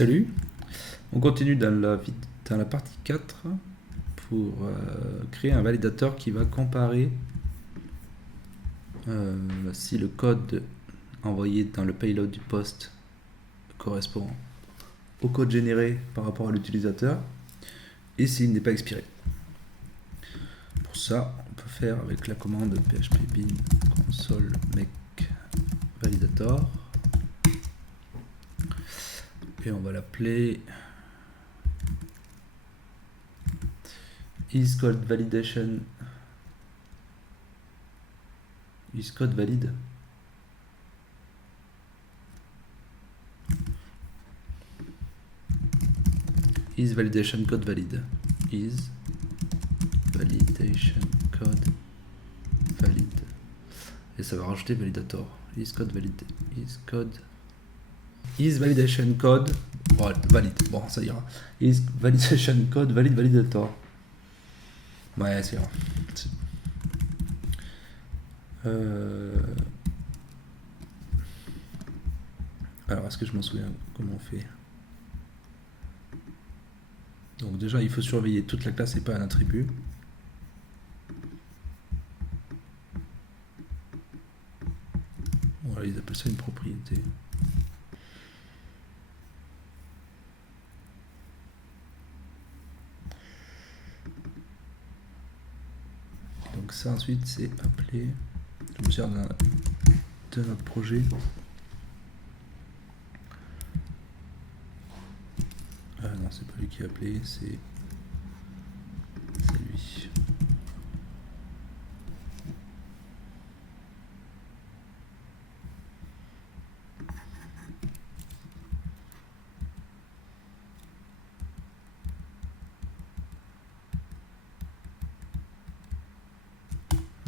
Salut, on continue dans la partie 4 pour créer un validateur qui va comparer si le code envoyé dans le payload du post correspond au code généré par rapport à l'utilisateur et s'il n'est pas expiré. Pour ça, on peut faire avec la commande php bin console make validator et on va l'appeler isCode validation isCode valide. Is validation code valide. Is validation code valide. Et ça va rajouter validator. Is code valide. Is validation code valide. Bon, ça ira. Is validation code valide validator. Ouais, ça ira. Alors, est-ce que je m'en souviens comment on fait? Donc déjà, il faut surveiller toute la classe et pas un attribut. Voilà, ils appellent ça une propriété. Donc ça, ensuite, c'est appelé. Je me sers de notre projet. Non, c'est pas lui qui a appelé, c'est lui.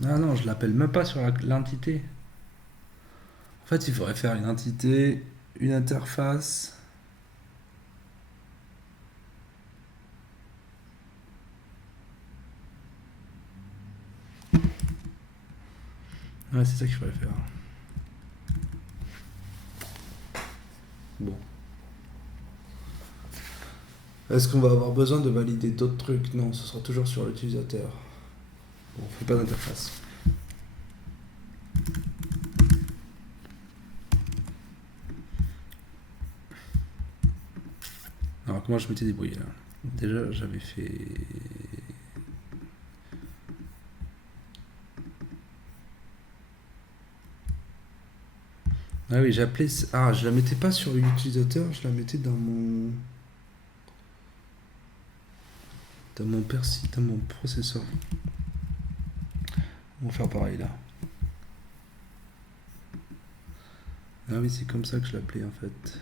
Ah non, je l'appelle même pas sur l'entité. En fait, il faudrait faire une entité, une interface. Ouais, c'est ça qu'il faudrait faire. Bon. Est-ce qu'on va avoir besoin de valider d'autres trucs? Non, ce sera toujours sur l'utilisateur. Bon, on fait pas d'interface. Alors, comment je m'étais débrouillé là? Déjà, j'avais fait... Ah oui, j'appelais... Ah, je la mettais pas sur l'utilisateur, je la mettais dans mon... Dans mon processeur. On va faire pareil là. Ah oui, c'est comme ça que je l'appelais en fait.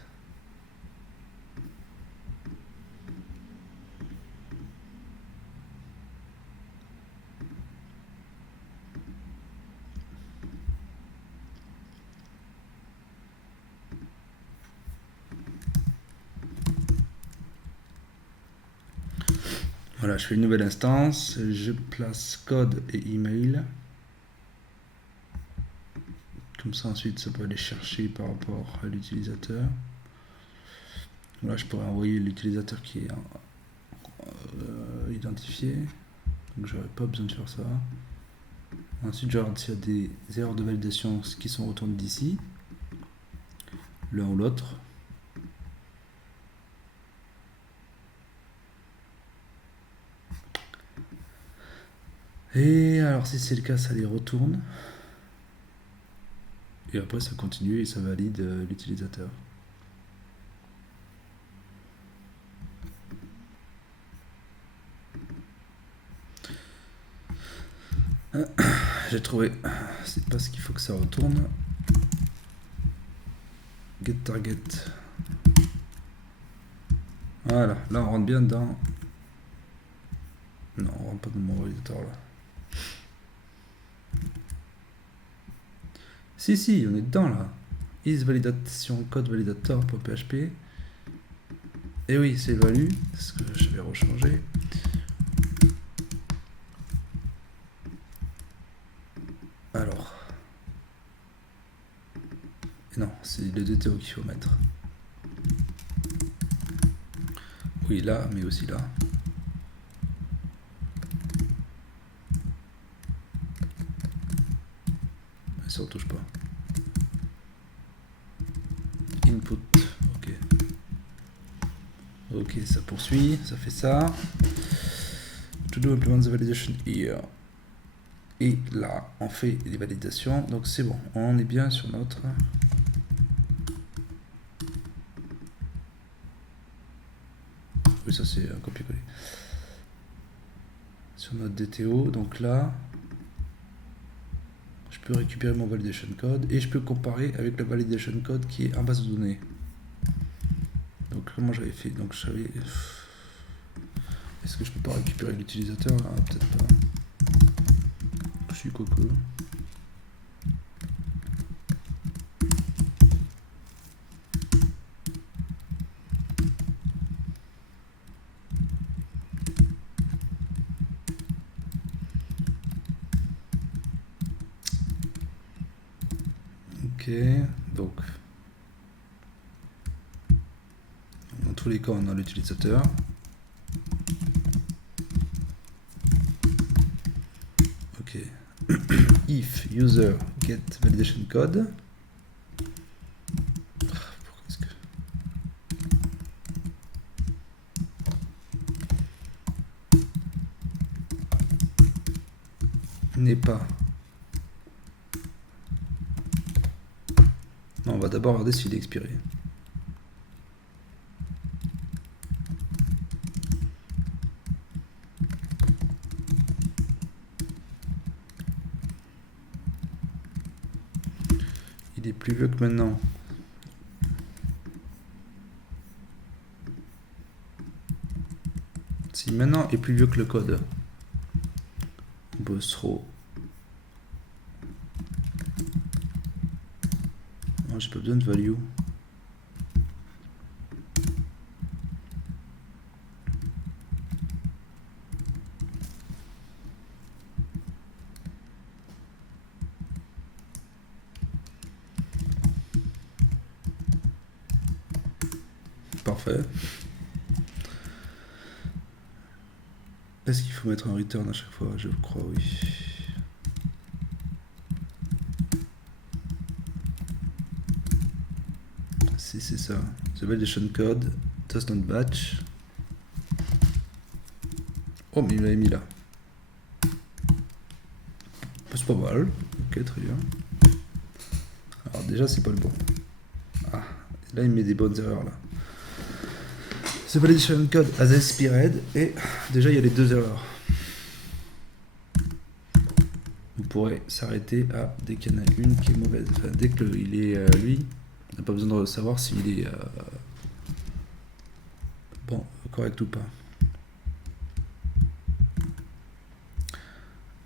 Voilà, je fais une nouvelle instance, je place code et email. Comme ça ensuite ça peut aller chercher par rapport à l'utilisateur. Voilà, je pourrais envoyer l'utilisateur qui est identifié. Donc j'aurais pas besoin de faire ça. Ensuite je regarde s'il y a des erreurs de validation qui sont retournées d'ici. L'un ou l'autre. Et alors si c'est le cas, ça les retourne. Et après ça continue et ça valide l'utilisateur. J'ai trouvé. C'est pas ce qu'il faut que ça retourne. Get target. Voilà, là on rentre bien dans... Non, on rentre pas dans mon validateur là. Si, on est dedans là. Is validation code validator.php. Et oui, c'est value, ce que je vais rechanger. Alors. Non, c'est le DTO qu'il faut mettre. Oui, là, mais aussi là. Ça on touche pas. Input, ok. Ok, ça poursuit, ça fait ça. To do implement the validation here. Et là, on fait les validations. Donc c'est bon, on est bien sur notre... Oui, ça c'est un copier-coller. Sur notre DTO, donc là, je peux récupérer mon validation code et je peux comparer avec le validation code qui est en base de données. Donc comment j'avais fait? Donc j'avais... Est-ce que je peux pas récupérer l'utilisateur? Ah, peut-être pas. Je suis coco. Ok, donc dans tous les cas on a l'utilisateur. Ok. If user get validation code. Pourquoi est-ce que... n'est pas... Non, on va d'abord regarder s'il est expiré. Il est plus vieux que maintenant. Si maintenant est plus vieux que le code, Bossro. Non, j'ai pas besoin de value. Parfait. Est-ce qu'il faut mettre un return à chaque fois? Je crois, oui. Si c'est ça. The validation code does not batch. Oh, mais il l'avait mis là. C'est pas mal. Ok, très bien. Alors déjà, c'est pas le bon. Ah, là, il met des bonnes erreurs là. The validation code has expired. Et déjà, il y a les deux erreurs. Vous pourrez s'arrêter à dès qu'il y en a une qui est mauvaise. Enfin, dès qu'il est lui, on n'a pas besoin de savoir s'il est bon, correct ou pas.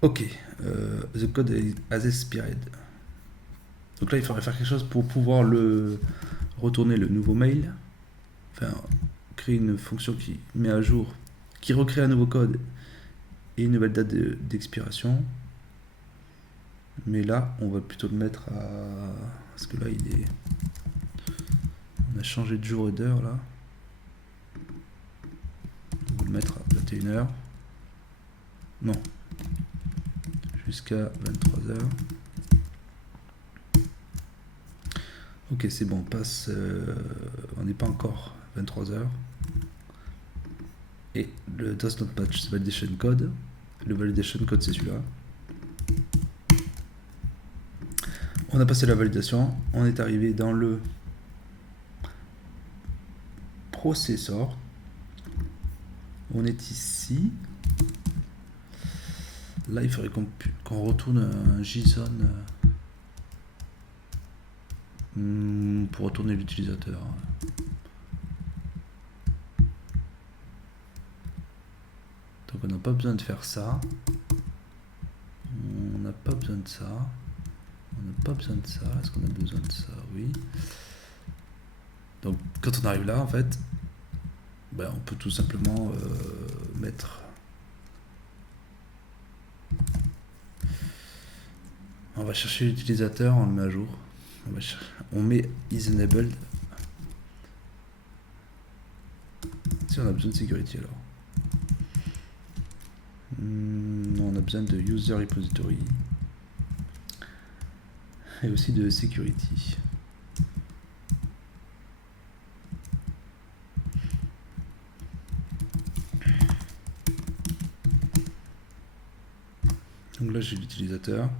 Ok, the code has expired. Donc là, il faudrait faire quelque chose pour pouvoir le retourner le nouveau mail. Enfin, créer une fonction qui met à jour, qui recrée un nouveau code et une nouvelle date d'expiration. Mais là, on va plutôt le mettre à... Parce que là, il est... On a changé de jour et d'heure, là. On va le mettre à 21h. Non. Jusqu'à 23h. Ok, c'est bon, on passe... on n'est pas encore 23h. Et le does not match validation code. Le validation code, c'est celui-là. On a passé la validation. On est arrivé dans le processor. On est ici. Là, il faudrait qu'on retourne un JSON pour retourner l'utilisateur. Donc on n'a pas besoin de faire ça. On n'a pas besoin de ça. On n'a pas besoin de ça. Est-ce qu'on a besoin de ça? Oui. Donc quand on arrive là, en fait, ben, on peut tout simplement mettre... On va chercher l'utilisateur, on le met à jour. On met is enabled Si on a besoin de security alors. Non, on a besoin de user repository. Et aussi de security. Donc là j'ai l'utilisateur.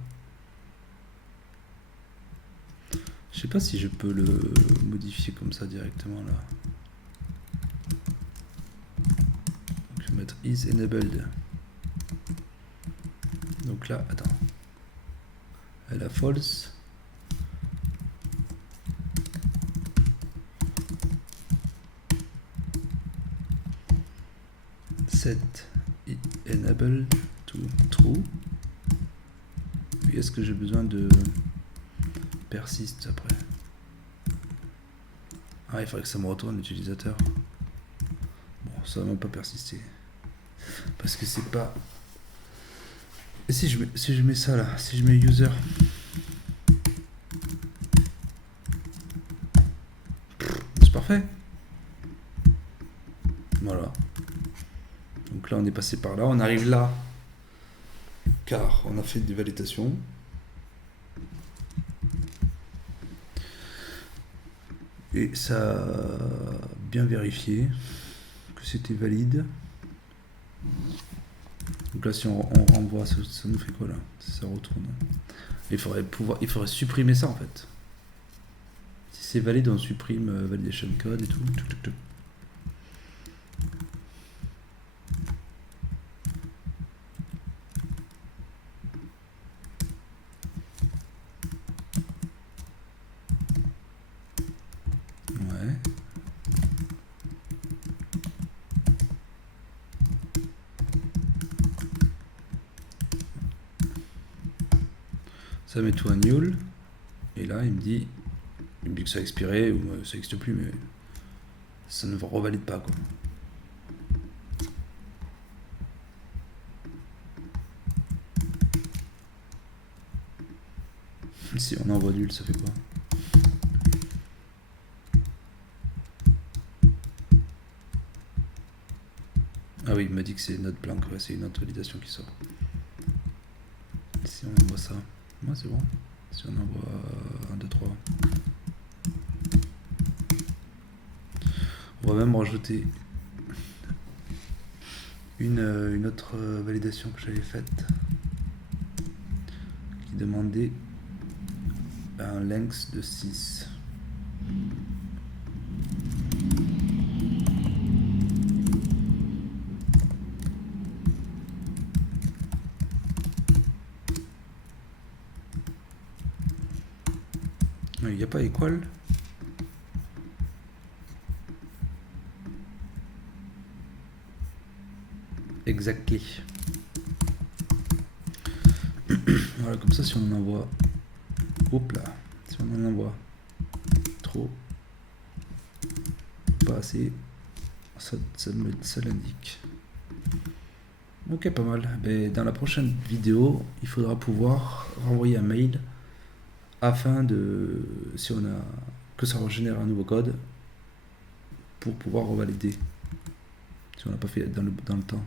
Je sais pas si je peux le modifier comme ça directement là. Donc je vais mettre is enabled. Donc là, attends. Elle a false. Set enable to true. Et est-ce que j'ai besoin de persiste après? Ah, il faudrait que ça me retourne l'utilisateur. Bon, ça va même pas persister. Parce que c'est pas... Et si je mets ça là, si je mets user, c'est parfait. Voilà. Donc là on est passé par là, on arrive là, car on a fait des validations. Et ça a bien vérifié que c'était valide. Donc là si on renvoie, ça nous fait quoi là? Ça retourne. Il faudrait supprimer ça en fait. Si c'est valide, on supprime validation code et tout. Ouais. Ça met tout à nul. Et là il me dit que ça a expiré, ou ça n'existe plus, mais ça ne revalide pas quoi. Si on envoie nul, ça fait quoi? Ah oui, il m'a dit que c'est une note blanche, ouais, c'est une autre validation qui sort. Si on envoie ça, moi c'est bon. Si on envoie 1, 2, 3. On va même rajouter une autre validation que j'avais faite qui demandait un length de 6. Il n'y a pas equal. Exactly. Voilà, comme ça, si on en envoie, hop là, si on en envoie trop, pas assez, ça l'indique. Ok, pas mal. Mais dans la prochaine vidéo, il faudra pouvoir renvoyer un mail afin de, si on a, que ça régénère un nouveau code pour pouvoir revalider si on n'a pas fait dans le temps.